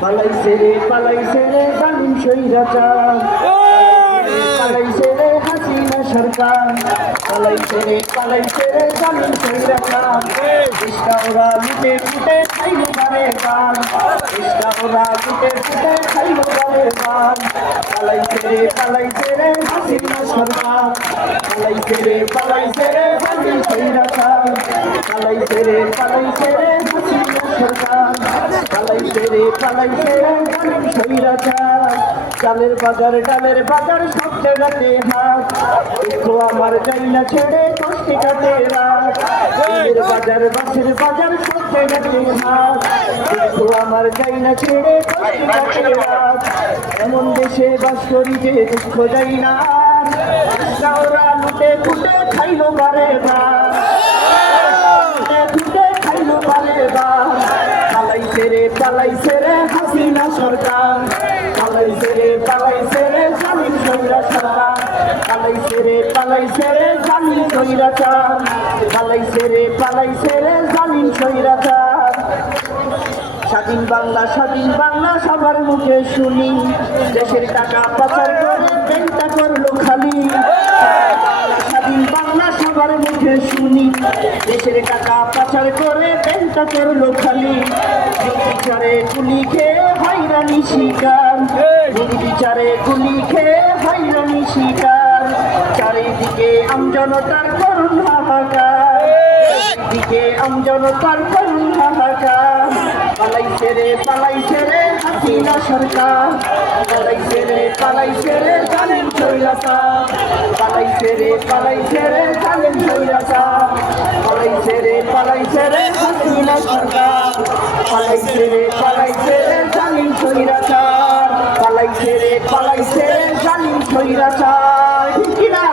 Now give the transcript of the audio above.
পালাইছে রে জালিম স্বৈরাচার, পালাইছে রে হাসিনা সরকার, পালাইছে রে জালিম স্বৈরাচার। দেশটা ওরা লুটে ফুটে খাইল বারে বার, দেশটা ওরা লুটে ফুটে খাইল বারে বার। পালাইছে রে হাসিনা সরকার, পালাইছে রে জালিম স্বৈরাচার, পালাইছে রে হাসিনা সরকার, পালাইছে রে জালিম স্বৈরাচার। ডালের বাজার সব জায়গাতে হাত, দেখো আমার জাইনা ছেড়ে কষ্টে কাটে রাত। ডালের বাজার সব জায়গাতে হাত, দেখো আমার জাইনা ছেড়ে কষ্টে কাটে রাত। এমন দেশে বাস করি যে দুঃখ যাই না, ওরা লুটে ফুটে খাইলো বারে বার, লুটে খাইলো বারে বার। পালাইছে রে হাসিনা সরকার, পালাইছে রে জালিম স্বৈরাচার, পালাইছে রে জালিম স্বৈরাচার, পালাইছে রে জালিম স্বৈরাচার। স্বাধীন বাংলা সবার মুখে শুনি, দেশের টাকা পাচার করে ব্যাংকটা করলো খালি। স্বাধীন বাংলা সবার মুখে শুনি, দেশের টাকা পাচার করে ব্যাংকটা করলো খালি। বিচারে গুলি খেয়ে হয়রানি শিকার, বিচারে গুলি খেয়ে হয়রানি শিকার। চারিদিকে আমজনতার করুণ হাহাকার, চারিদিকে আমজনতার করুণ হাহাকার। পালাইছে রে হাসিনা সরকার, পালাইছে রে জালিম স্বৈরাচার, পালাইছে রে জালিম স্বৈরাচার, পালাইছে রে হাসিনা সরকার, পালাইছে রে জালিম স্বৈরাচার, পালাইছে রে জালিম স্বৈরাচার। ঠিক কিনা?